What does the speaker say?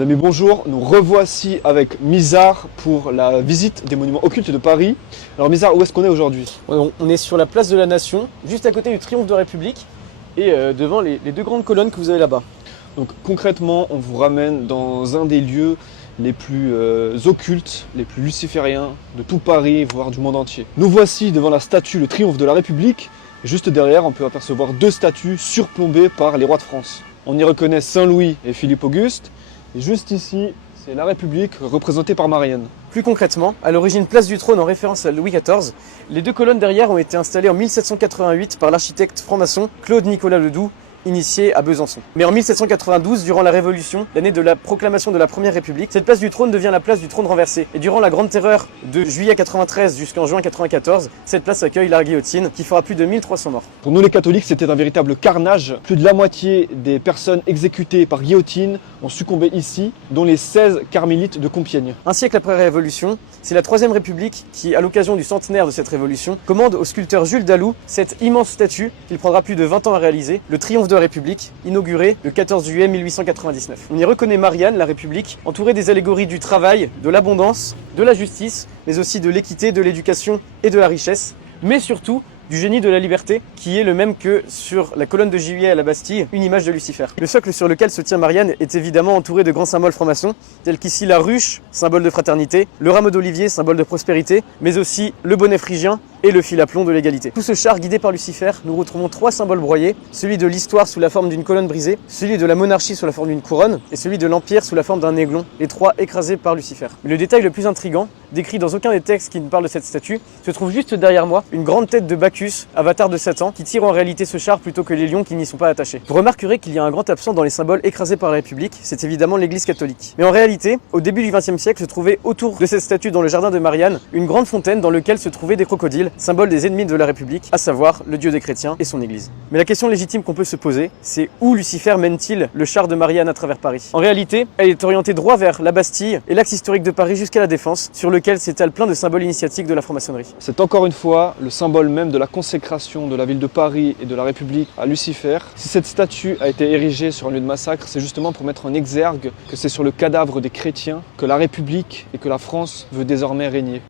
Mes amis, bonjour, nous revoici avec Mizar pour la visite des monuments occultes de Paris. Alors Mizar, où est-ce qu'on est aujourd'hui? On est sur la place de la Nation, juste à côté du Triomphe de République et devant les deux grandes colonnes que vous avez là-bas. Donc concrètement, on vous ramène dans un des lieux les plus occultes, les plus lucifériens de tout Paris, voire du monde entier. Nous voici devant la statue, le Triomphe de la République. Juste derrière, on peut apercevoir deux statues surplombées par les rois de France. On y reconnaît Saint-Louis et Philippe Auguste. Et juste ici, c'est la République représentée par Marianne. Plus concrètement, à l'origine place du Trône en référence à Louis XIV, les deux colonnes derrière ont été installées en 1788 par l'architecte franc-maçon Claude-Nicolas Ledoux, initié à Besançon. Mais en 1792, durant la Révolution, l'année de la proclamation de la Première République, cette place du trône devient la place du trône renversé. Et durant la Grande Terreur de juillet 93 jusqu'en juin 94, cette place accueille la guillotine qui fera plus de 1300 morts. Pour nous les catholiques, c'était un véritable carnage. Plus de la moitié des personnes exécutées par guillotine ont succombé ici, dont les 16 carmélites de Compiègne. Un siècle après la Révolution, c'est la Troisième République qui, à l'occasion du centenaire de cette révolution, commande au sculpteur Jules Dalou cette immense statue qu'il prendra plus de 20 ans à réaliser, le Triomphe de la République, inauguré le 14 juillet 1899. On y reconnaît Marianne, la République, entourée des allégories du travail, de l'abondance, de la justice, mais aussi de l'équité, de l'éducation et de la richesse, mais surtout du génie de la liberté, qui est le même que sur la colonne de juillet à la Bastille, une image de Lucifer. Le socle sur lequel se tient Marianne est évidemment entouré de grands symboles francs-maçons, tels qu'ici la ruche, symbole de fraternité, le rameau d'olivier, symbole de prospérité, mais aussi le bonnet phrygien et le fil à plomb de l'égalité. Tout ce char guidé par Lucifer, nous retrouvons trois symboles broyés, celui de l'histoire sous la forme d'une colonne brisée, celui de la monarchie sous la forme d'une couronne, et celui de l'empire sous la forme d'un aiglon, les trois écrasés par Lucifer. Mais le détail le plus intriguant, décrit dans aucun des textes qui nous parlent de cette statue, se trouve juste derrière moi, une grande tête de Bacchus, avatar de Satan, qui tire en réalité ce char plutôt que les lions qui n'y sont pas attachés. Vous remarquerez qu'il y a un grand absent dans les symboles écrasés par la République, c'est évidemment l'Église catholique. Mais en réalité, au début du XXe siècle, se trouvait autour de cette statue dans le jardin de Marianne, une grande fontaine dans laquelle se trouvaient des crocodiles, symbole des ennemis de la République, à savoir le Dieu des chrétiens et son Église. Mais la question légitime qu'on peut se poser, c'est où Lucifer mène-t-il le char de Marianne à travers Paris? En réalité, elle est orientée droit vers la Bastille et l'axe historique de Paris jusqu'à la Défense, sur lequel s'étale plein de symboles initiatiques de la franc-maçonnerie. C'est encore une fois le symbole même de la consécration de la ville de Paris et de la République à Lucifer. Si cette statue a été érigée sur un lieu de massacre, c'est justement pour mettre en exergue que c'est sur le cadavre des chrétiens que la République et que la France veut désormais régner.